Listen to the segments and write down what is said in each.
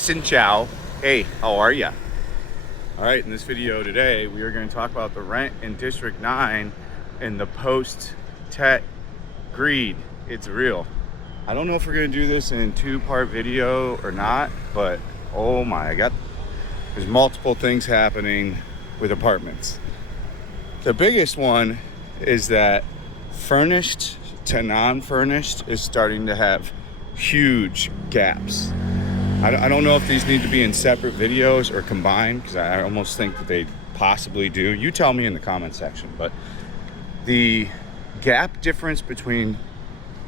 Xin chao. Hey, how are ya? All right, in this video today, we are going to talk about the rent in District 9 and the Post-Tet greed. It's real. I don't know if we're going to do this in a two-part video or not, but oh my God, there's multiple things happening with apartments. The biggest one is that furnished to non-furnished is starting to have huge gaps. I don't know if these need to be in separate videos or combined, because I almost think that they possibly do. You tell me in the comment section. But the gap difference between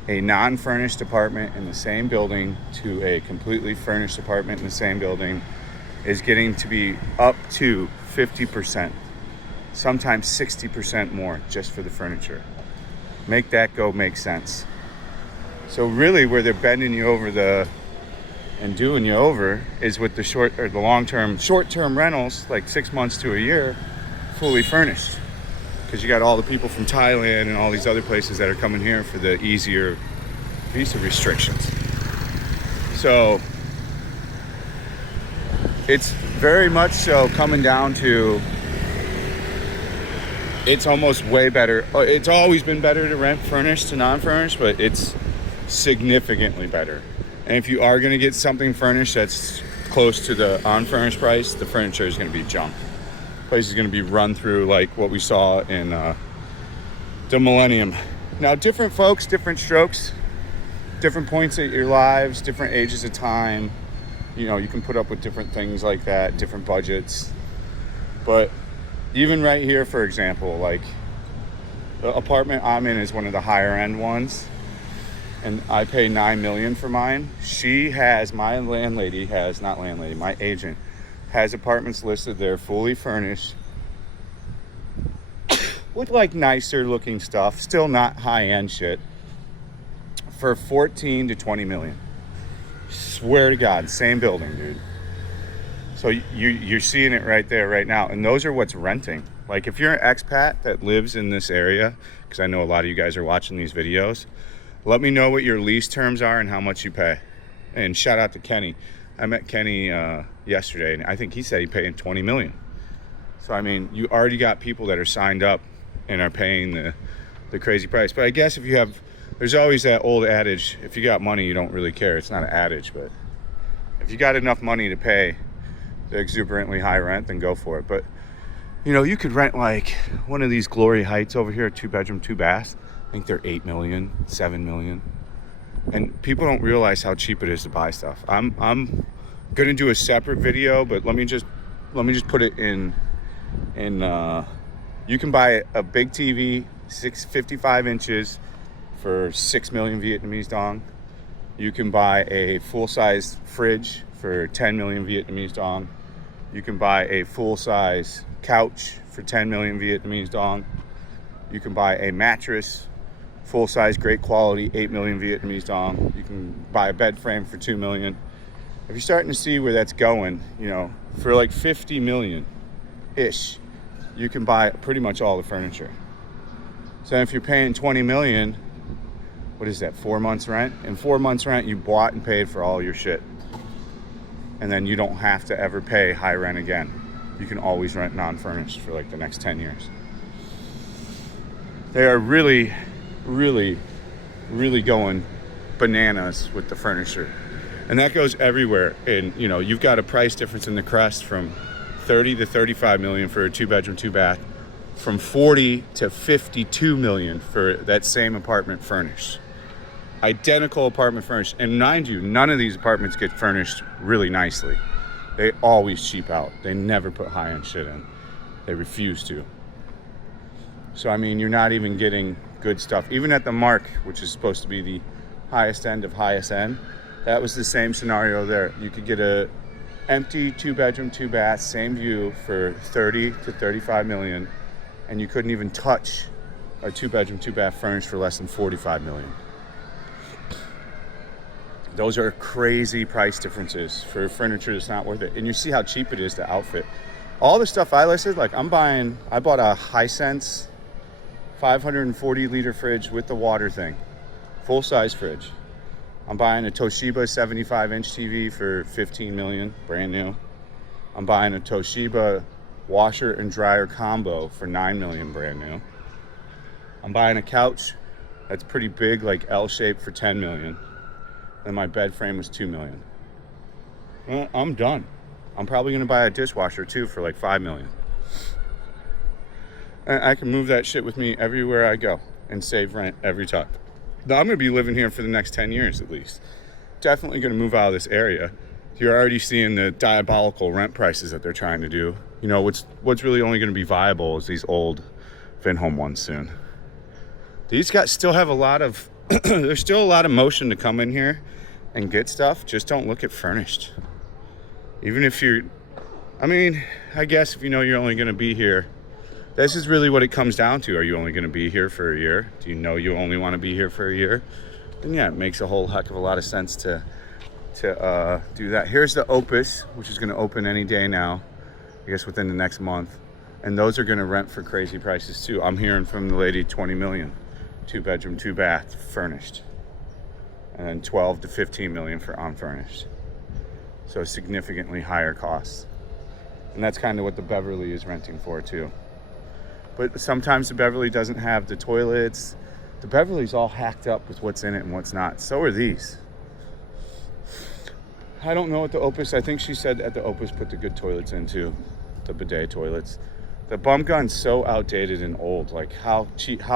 a non-furnished apartment in the same building to a completely furnished apartment in the same building is getting to be up to 50%, sometimes 60% more just for the furniture. Make that go make sense. So really where they're bending you over and doing you over is with the short-term rentals, like 6 months to a year, fully furnished. Because you got all the people from Thailand and all these other places that are coming here for the easier visa restrictions. So it's very much so coming down to, it's almost way better. It's always been better to rent furnished to non-furnished, but it's significantly better. And if you are going to get something furnished that's close to the unfurnished price, the furniture is going to be junk. The place is going to be run through like what we saw in the Millennium. Now, different folks, different strokes, different points at your lives, different ages of time. You know, you can put up with different things like that, different budgets. But even right here, for example, like the apartment I'm in is one of the higher end ones. And I pay $9 million for mine. My agent has apartments listed there, fully furnished, with like nicer looking stuff, still not high end shit, for 14 to 20 million. Swear to God, same building, dude. So you're seeing it right there, right now. And those are what's renting. Like if you're an expat that lives in this area, because I know a lot of you guys are watching these videos, let me know what your lease terms are and how much you pay. And shout out to Kenny. I met Kenny yesterday, and I think he said he paying 20 million. So I mean, you already got people that are signed up and are paying the crazy price. But I guess if you have, there's always that old adage, if you got money, you don't really care. It's not an adage, but if you got enough money to pay the exuberantly high rent, then go for it. But you know, you could rent like one of these Glory Heights over here, 2-bedroom, 2-bath. I think they're 8 million, 7 million. And people don't realize how cheap it is to buy stuff. I'm gonna do a separate video, but let me just put it in you can buy a big TV, 55 inches for 6 million Vietnamese dong. You can buy a full-size fridge for 10 million Vietnamese dong. You can buy a full-size couch for 10 million Vietnamese dong. You can buy a mattress, full-size, great quality, 8 million Vietnamese dong. You can buy a bed frame for 2 million. If you're starting to see where that's going, you know, for like 50 million-ish, you can buy pretty much all the furniture. So if you're paying 20 million, what is that, 4 months rent? In 4 months rent, you bought and paid for all your shit. And then you don't have to ever pay high rent again. You can always rent non-furnished for like the next 10 years. They are really going bananas with the furniture, and that goes everywhere. And you know, you've got a price difference in the Crest from 30 to 35 million for a 2-bedroom, 2-bath, from 40 to 52 million for that same apartment furnished, identical apartment furnished. And mind you, none of these apartments get furnished really nicely. They always cheap out. They never put high-end shit in. They refuse to. So I mean, you're not even getting good stuff. Even at the Mark, which is supposed to be the highest end of highest end, that was the same scenario there. You could get a empty 2-bedroom, 2-bath, same view for 30 to 35 million, and you couldn't even touch a 2-bedroom, 2-bath furnished for less than 45 million. Those are crazy price differences for furniture that's not worth it. And you see how cheap it is to outfit. All the stuff I listed, like I bought a Hisense 540 liter fridge with the water thing, full size fridge. I'm buying a Toshiba 75-inch TV for $15 million, brand new. I'm buying a Toshiba washer and dryer combo for $9 million, brand new. I'm buying a couch that's pretty big, like L-shaped, for $10 million. And my bed frame was $2 million. Well, I'm done. I'm probably gonna buy a dishwasher too for like $5 million. And I can move that shit with me everywhere I go and save rent every time. Now, I'm gonna be living here for the next 10 years at least. Definitely gonna move out of this area. You're already seeing the diabolical rent prices that they're trying to do. You know, what's really only gonna be viable is these old Vinhome ones soon. These guys still have a lot of, there's still a lot of motion to come in here and get stuff. Just don't look at Furnished. Even if you're, I mean, I guess if you know you're only gonna be here, this is really what it comes down to. Are you only going to be here for a year? Do you know you only want to be here for a year? Then yeah, it makes a whole heck of a lot of sense to do that. Here's the Opus, which is going to open any day now, I guess within the next month. And those are going to rent for crazy prices too. I'm hearing from the lady, 20 million, 2-bedroom, 2-bath, furnished. And then 12 to 15 million for unfurnished. So significantly higher costs. And that's kind of what the Beverly is renting for too. But sometimes the Beverly doesn't have the toilets. The Beverly's all hacked up with what's in it and what's not. So are these. I don't know what the Opus, I think she said at the Opus put the good toilets into, the bidet toilets. The bum gun's so outdated and old. Like how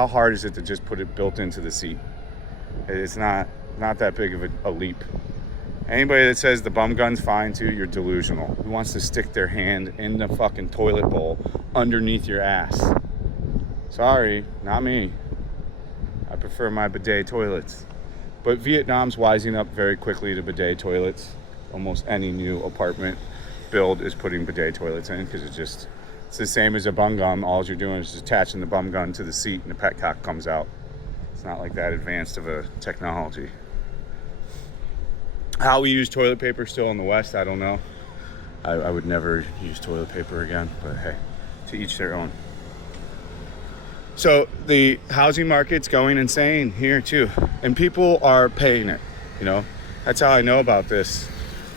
hard is it to just put it built into the seat? It's not that big of a leap. Anybody that says the bum gun's fine too, you're delusional. Who wants to stick their hand in the fucking toilet bowl underneath your ass? Sorry, not me. I prefer my bidet toilets. But Vietnam's wising up very quickly to bidet toilets. Almost any new apartment build is putting bidet toilets in because it's the same as a bum gun. All you're doing is just attaching the bum gun to the seat and the petcock comes out. It's not like that advanced of a technology. How we use toilet paper still in the West, I don't know. I would never use toilet paper again, but hey, to each their own. So the housing market's going insane here too, and people are paying it. You know, that's how I know about this.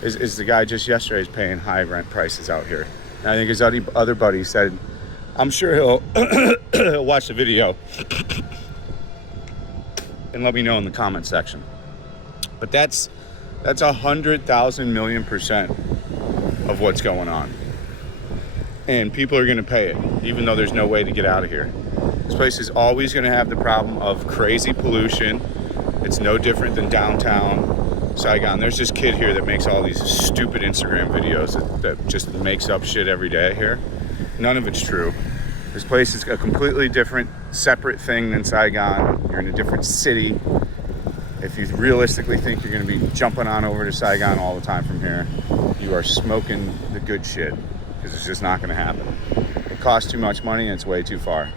Is the guy just yesterday is paying high rent prices out here. And I think his other buddy said, I'm sure he'll watch the video and let me know in the comment section. But that's 100,000 million% of what's going on. And people are gonna pay it, even though there's no way to get out of here. This place is always gonna have the problem of crazy pollution. It's no different than downtown Saigon. There's this kid here that makes all these stupid Instagram videos that just makes up shit every day here. None of it's true. This place is a completely different, separate thing than Saigon. You're in a different city. If you realistically think you're gonna be jumping on over to Saigon all the time from here, you are smoking the good shit, because it's just not gonna happen. It costs too much money and it's way too far.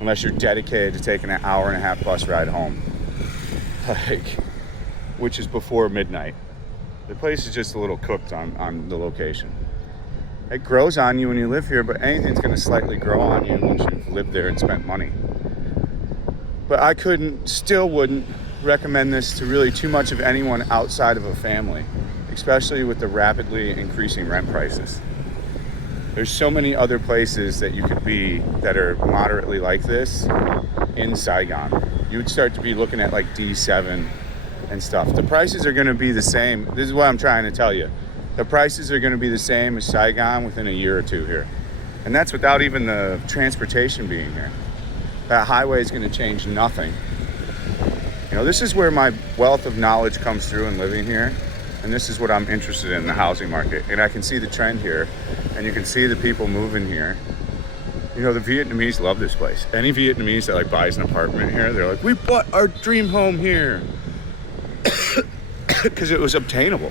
Unless you're dedicated to taking an 1.5-hour bus ride home. Like, which is before midnight. The place is just a little cooked on the location. It grows on you when you live here, but anything's gonna slightly grow on you once you've lived there and spent money. But I still wouldn't recommend this to really too much of anyone outside of a family, especially with the rapidly increasing rent prices. There's so many other places that you could be that are moderately like this in Saigon. You would start to be looking at like D7 and stuff. The prices are gonna be the same. This is what I'm trying to tell you. The prices are gonna be the same as Saigon within a year or two here. And that's without even the transportation being here. That highway is gonna change nothing. You know, this is where my wealth of knowledge comes through in living here. And this is what I'm interested in the housing market. And I can see the trend here, and you can see the people moving here. You know, the Vietnamese love this place. Any Vietnamese that like buys an apartment here, they're like, we bought our dream home here. Because it was obtainable.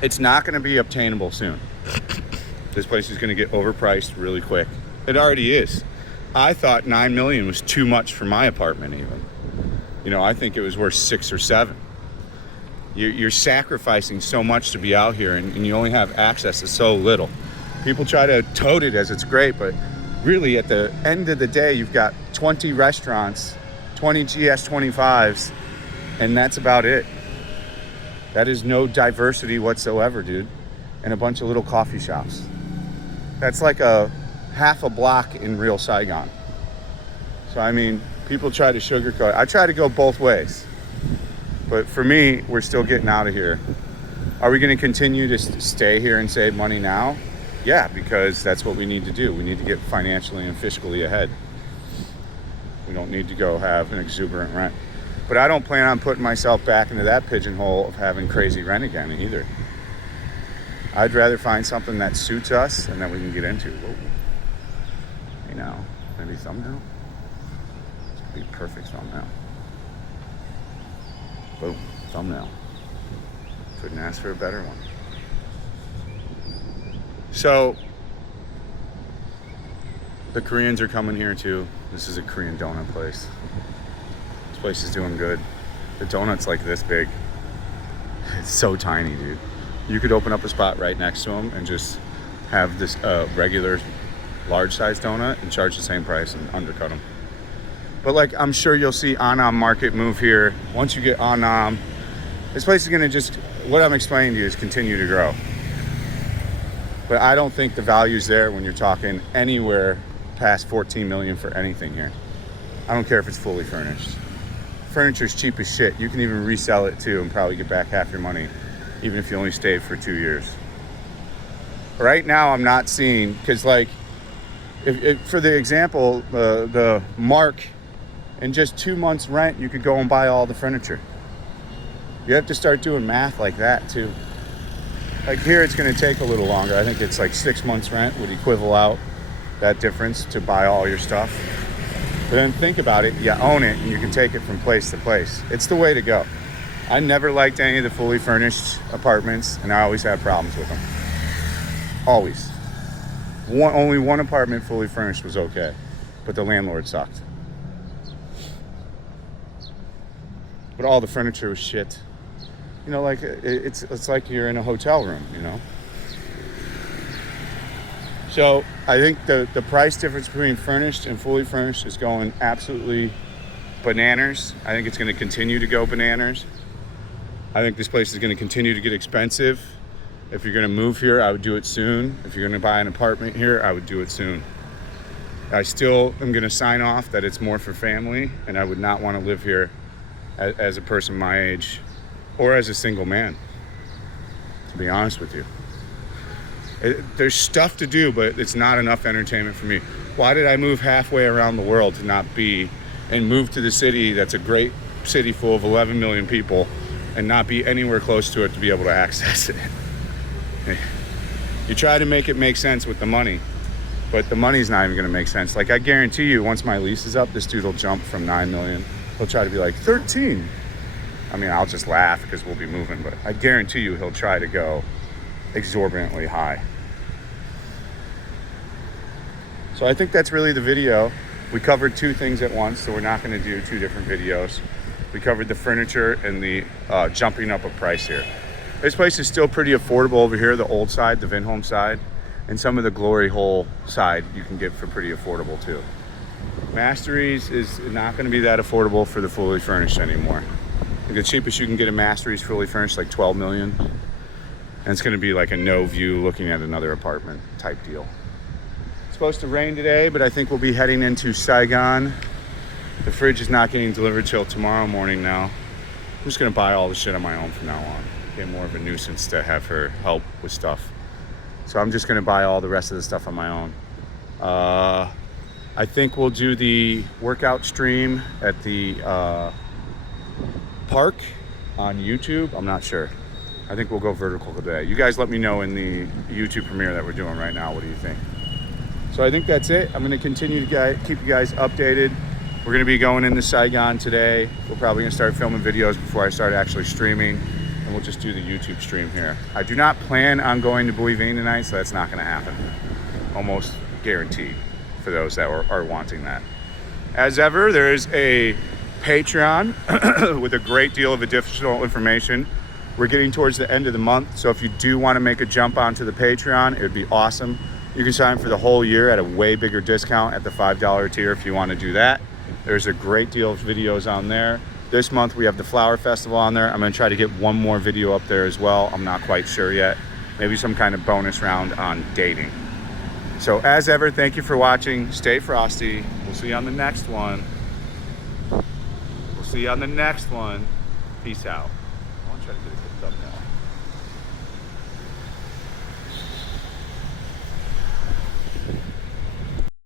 It's not gonna be obtainable soon. This place is gonna get overpriced really quick. It already is. I thought 9 million was too much for my apartment even. You know, I think it was worth 6 or 7. You're sacrificing so much to be out here, and you only have access to so little. People try to tote it as it's great, but really at the end of the day, you've got 20 restaurants, 20 GS25s, And that's about it. That is no diversity whatsoever, dude. And a bunch of little coffee shops. That's like a half a block in real Saigon. So, I mean, people try to sugarcoat. I try to go both ways. But for me, we're still getting out of here. Are we going to continue to stay here and save money now? Yeah, because that's what we need to do. We need to get financially and fiscally ahead. We don't need to go have an exuberant rent. But I don't plan on putting myself back into that pigeonhole of having crazy rent again either. I'd rather find something that suits us and that we can get into. Whoa. You know, maybe thumbnail? This could be a perfect thumbnail. Boom, thumbnail. Couldn't ask for a better one. So, the Koreans are coming here too. This is a Korean donut place. This place is doing good. The donut's like this big. It's so tiny, dude. You could open up a spot right next to them and just have this regular large size donut and charge the same price and undercut them. But like, I'm sure you'll see Annam Market move here. Once you get Annam, this place is gonna just, what I'm explaining to you is continue to grow. But I don't think the value's there when you're talking anywhere past 14 million for anything here. I don't care if it's fully furnished. Furniture's cheap as shit. You can even resell it too and probably get back half your money, even if you only stayed for 2 years. Right now, I'm not seeing, because like, if for the example, the Mark, in just 2 months rent, you could go and buy all the furniture. You have to start doing math like that too. Like here, it's gonna take a little longer. I think it's like 6 months rent would equivalent out that difference to buy all your stuff. But then think about it, you own it and you can take it from place to place. It's the way to go. I never liked any of the fully furnished apartments and I always had problems with them. Always. Only one apartment fully furnished was okay, but the landlord sucked. But all the furniture was shit. You know, like it's like you're in a hotel room, you know? So I think the price difference between furnished and fully furnished is going absolutely bananas. I think it's going to continue to go bananas. I think this place is going to continue to get expensive. If you're going to move here, I would do it soon. If you're going to buy an apartment here, I would do it soon. I still am going to sign off that it's more for family, and I would not want to live here as a person my age or as a single man, to be honest with you. There's stuff to do, but it's not enough entertainment for me. Why did I move halfway around the world to not be, and move to the city that's a great city full of 11 million people and not be anywhere close to it to be able to access it? You try to make it make sense with the money, but the money's not even gonna make sense. Like I guarantee you, once my lease is up, this dude will jump from 9 million. He'll try to be like 13. I mean, I'll just laugh because we'll be moving, but I guarantee you he'll try to go exorbitantly high. So I think that's really the video. We covered two things at once, so we're not going to do two different videos. We covered the furniture and the jumping up of price here. This place is still pretty affordable over here, the old side, the Vinhome side, and some of the Glory Hole side you can get for pretty affordable too. Masteries is not going to be that affordable for the fully furnished anymore. Like the cheapest you can get a Masteries fully furnished, like 12 million. And it's going to be like a no view looking at another apartment type deal. It's supposed to rain today, but I think we'll be heading into Saigon. The fridge is not getting delivered till tomorrow morning now. I'm just going to buy all the shit on my own from now on. Get more of a nuisance to have her help with stuff. So I'm just going to buy all the rest of the stuff on my own. I think we'll do the workout stream at the park on YouTube. I'm not sure. I think we'll go vertical today. You guys let me know in the YouTube premiere that we're doing right now. What do you think? So I think that's it. I'm going to continue to keep you guys updated. We're going to be going into Saigon today. We're probably going to start filming videos before I start actually streaming. And we'll just do the YouTube stream here. I do not plan on going to Boivin tonight, so that's not going to happen. Almost guaranteed for those that are wanting that. As ever, there is a Patreon with a great deal of additional information. We're getting towards the end of the month, so if you do want to make a jump onto the Patreon, it would be awesome. You can sign for the whole year at a way bigger discount at the $5 tier if you want to do that. There's a great deal of videos on there. This month we have the Flower Festival on there. I'm gonna try to get one more video up there as well. I'm not quite sure yet. Maybe some kind of bonus round on dating. So as ever, thank you for watching. Stay frosty. We'll see you on the next one. We'll see you on the next one. Peace out. I want to try to get a good thumbnail.